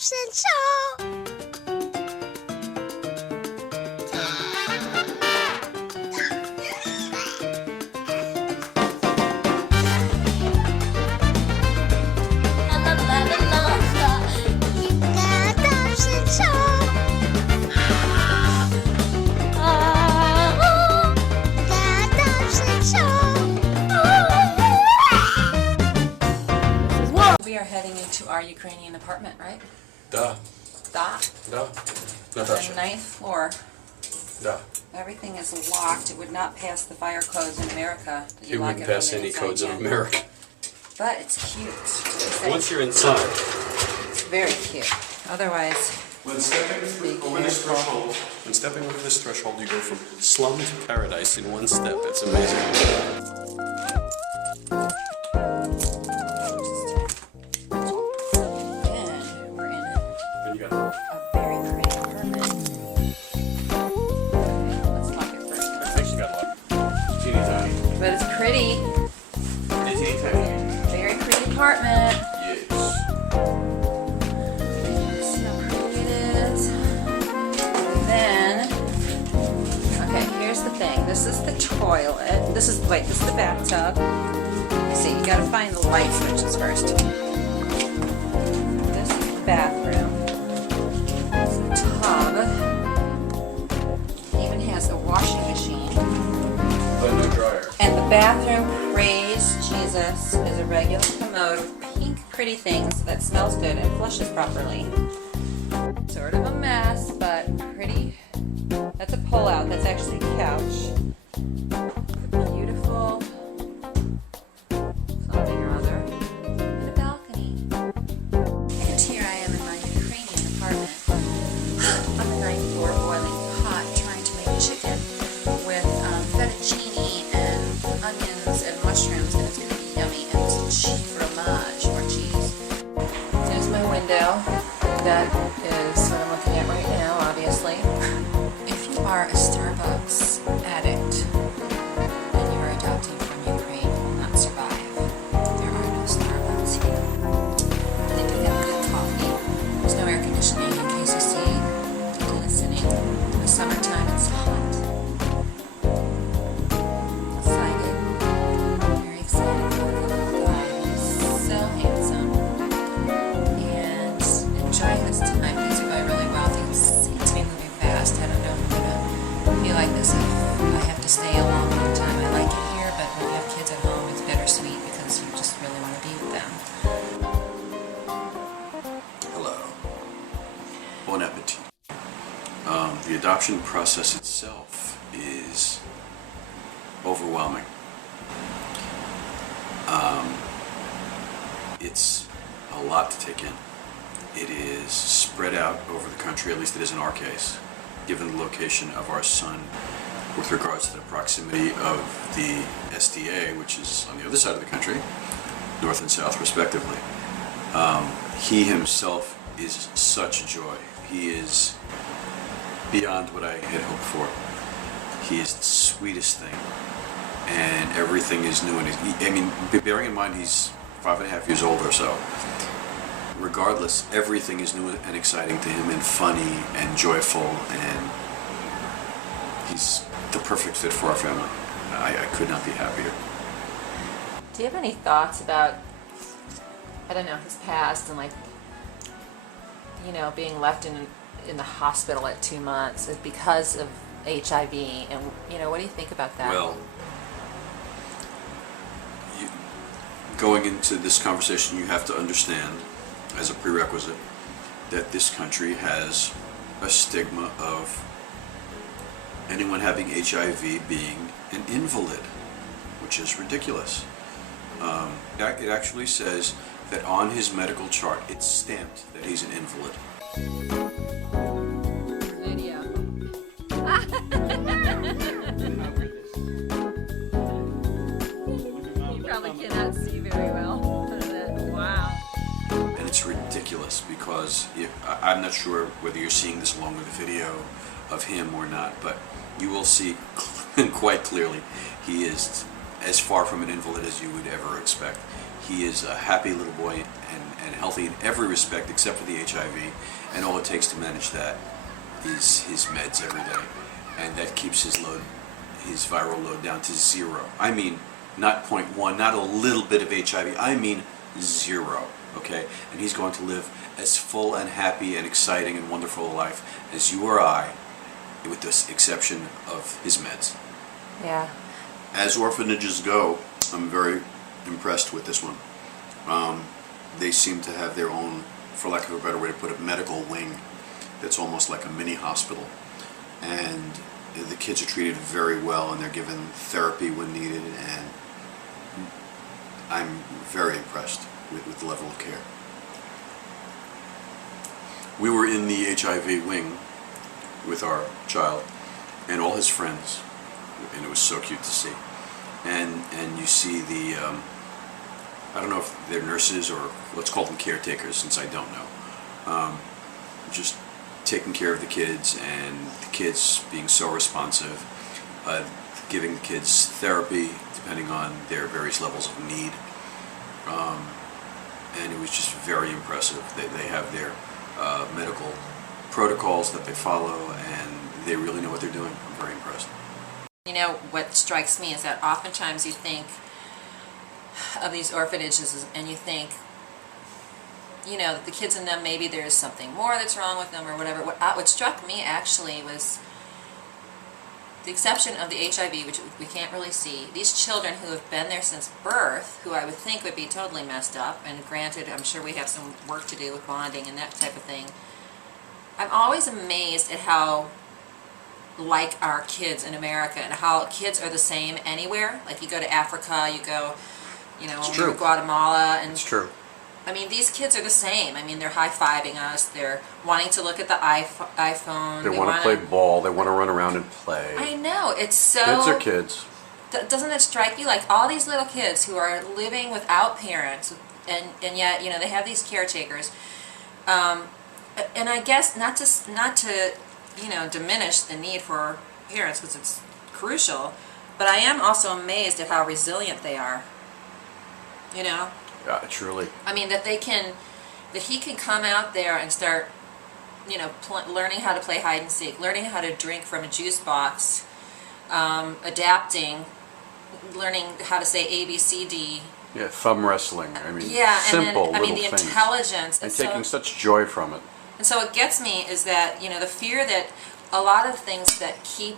adoption show. We are heading into our Ukrainian apartment, right? Da. Da. Da. The Natasha. 9th floor. Da. Everything is locked. It would not pass the fire codes in America. Did you It lock wouldn't from pass the any inside? codes of Yeah. America. But it's cute. Once you're inside, It's very cute. Otherwise, when stepping over this threshold, you go from slum to paradise in one step. It's amazing. and we're in Then you got a very pretty apartment. Let's lock it first. I think she got luck. Teeny tiny. But it's pretty. Teeny tiny. Very pretty apartment. Yes. See how pretty it is. Then, okay, here's the thing. This is the toilet. This is the bathtub. See, you gotta find the light switches first. This is the bathroom. It's a tub. It even has a washing machine. But no dryer. And the bathroom, praise Jesus, is a regular commode with pink pretty things that smells good and flushes properly. Sort of a mess, but pretty. That's a pull-out. That's actually a couch. Beautiful something or other. And a balcony. And here I am in my Ukrainian apartment on the 9th floor, boiling hot, trying to make chicken with fettuccine and onions and mushrooms, and it's going to be yummy. And some fromage or cheese. There's my window. That is what I'm looking at right now, obviously. If you are a Starbucks addict and you are adopting from Ukraine, you will not survive. There are no Starbucks here. They do have good coffee. There's no air conditioning in case you see people listening. In the summertime, it's hot. Excited. Very excited. The guy is so handsome. And enjoying this time. Things are going really well. Things seem to be moving fast. I don't know if I'm going to be like this if I have to stay a long time. I like it here, but when you have kids at home, it's bittersweet because you just really want to be with them. Hello. Bon appetit. The adoption process itself is overwhelming. It's a lot to take in. It is spread out over the country, at least it is in our case, given the location of our son with regards to the proximity of the SDA, which is on the other side of the country, north and south respectively. He himself is such a joy. He is beyond what I had hoped for. He is the sweetest thing, and everything is new. And bearing in mind he's 5.5 years old or so, regardless, everything is new and exciting to him and funny and joyful, and he's the perfect fit for our family. I could not be happier. Do you have any thoughts about, I don't know, his past and being left in the hospital at 2 months because of HIV, and what do you think about that? Well, going into this conversation, you have to understand, as a prerequisite, that this country has a stigma of anyone having HIV being an invalid, which is ridiculous. It actually says that on his medical chart, it's stamped that he's an invalid. Video. You probably cannot see very well. Wow. And it's ridiculous because I'm not sure whether you're seeing this along with the video of him or not, but you will see quite clearly he is as far from an invalid as you would ever expect. He is a happy little boy and healthy in every respect except for the HIV, and all it takes to manage that is his meds every day, and that keeps his viral load down to 0. I mean, not 0.1, not a little bit of HIV, I mean 0, okay? And he's going to live as full and happy and exciting and wonderful a life as you or I, with the exception of his meds. Yeah. As orphanages go, I'm very impressed with this one. They seem to have their own, for lack of a better way to put it, medical wing that's almost like a mini hospital. And the kids are treated very well, and they're given therapy when needed, and I'm very impressed with the level of care. We were in the HIV wing with our child and all his friends, and it was so cute to see. And you see the, I don't know if they're nurses or let's call them caretakers, since I don't know, just taking care of the kids, and the kids being so responsive, giving the kids therapy depending on their various levels of need, and it was just very impressive. They have their medical protocols that they follow, and they really know what they're doing. I'm very impressed. You know, what strikes me is that oftentimes you think of these orphanages and you think, you know, that the kids in them, maybe there's something more that's wrong with them or whatever. What struck me actually was the exception of the HIV, which we can't really see. These children who have been there since birth, who I would think would be totally messed up, and granted, I'm sure we have some work to do with bonding and that type of thing. I'm always amazed at how like our kids in America, and how kids are the same anywhere. Like you go to Africa, you go, you know, to Guatemala, and It's true. I mean, these kids are the same. I mean, they're high-fiving us. They're wanting to look at the iPhone. They want to play ball. They want to run around and play. I know. It's so... Kids are kids. Doesn't it strike you? Like, all these little kids who are living without parents, and yet, you know, they have these caretakers. And I guess not to, you know, diminish the need for parents, because it's crucial, but I am also amazed at how resilient they are. You know? Yeah, truly. I mean, that he can come out there and start, you know, learning how to play hide and seek, learning how to drink from a juice box, adapting, learning how to say A, B, C, D. Yeah, thumb wrestling. I mean, yeah, simple and then, I mean, the things. intelligence. And taking such joy from it. And so what gets me is that, you know, the fear that a lot of things that keep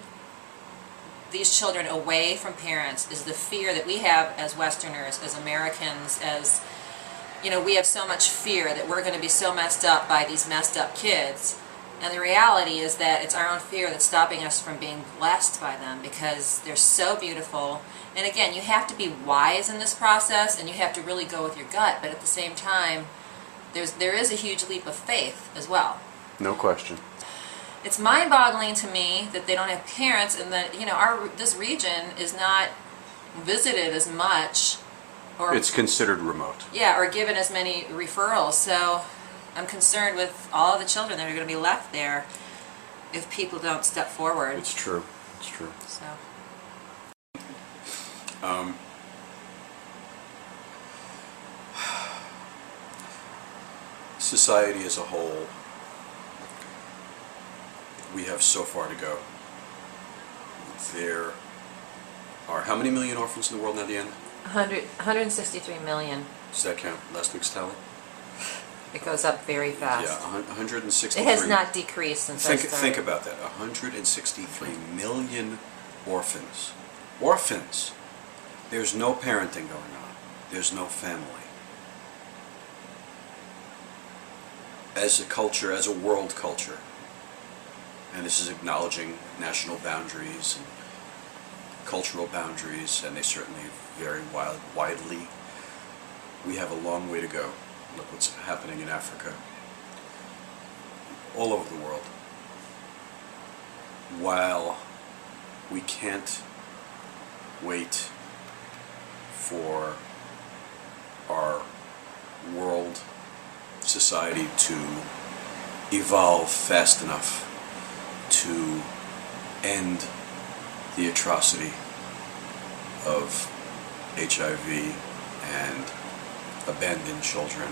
these children away from parents is the fear that we have as Westerners, as Americans, as, you know, we have so much fear that we're going to be so messed up by these messed up kids. And the reality is that it's our own fear that's stopping us from being blessed by them, because they're so beautiful. And again, you have to be wise in this process, and you have to really go with your gut, but at the same time, there is a huge leap of faith as well. No question. It's mind-boggling to me that they don't have parents, and that, you know, this region is not visited as much, or It's considered remote. yeah, or given as many referrals. So I'm concerned with all of the children that are going to be left there if people don't step forward. It's true. It's true. So Society as a whole, we have so far to go. There are how many million orphans in the world now, Deanna? 163 million. Does that count last week's tally? It goes up very fast. Yeah, 163. It has not decreased since I started. Think about that. 163 million orphans. Orphans. There's no parenting going on. There's no family. As a culture, as a world culture, and this is acknowledging national boundaries and cultural boundaries, and they certainly vary widely, we have a long way to go. Look what's happening in Africa, all over the world. While we can't wait for our world society to evolve fast enough to end the atrocity of HIV and abandoned children.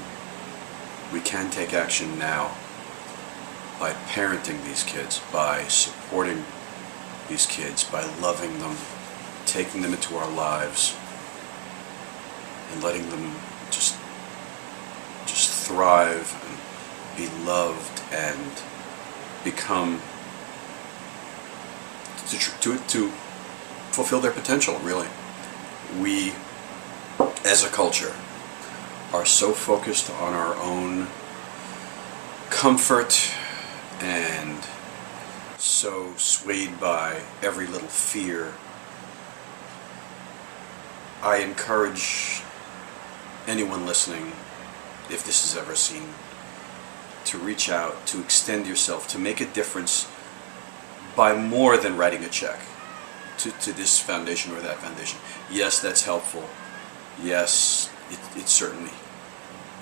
We can take action now by parenting these kids, by supporting these kids, by loving them, taking them into our lives, and letting them just thrive and be loved and become to fulfill their potential, really. We, as a culture, are so focused on our own comfort and so swayed by every little fear. I encourage anyone listening, if this is ever seen, to reach out, to extend yourself, to make a difference by more than writing a check to this foundation or that foundation. Yes, that's helpful. Yes, it certainly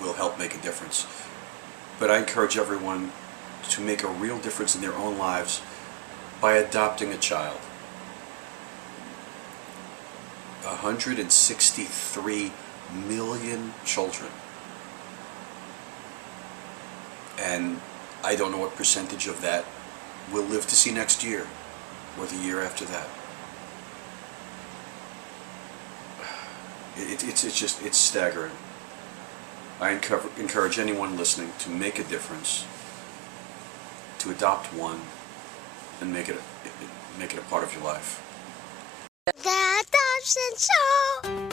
will help make a difference. But I encourage everyone to make a real difference in their own lives by adopting a child. 163 million children. And I don't know what percentage of that we'll live to see next year or the year after that. It's staggering. I encourage anyone listening to make a difference, to adopt one, and make it a part of your life. The Adoption Show!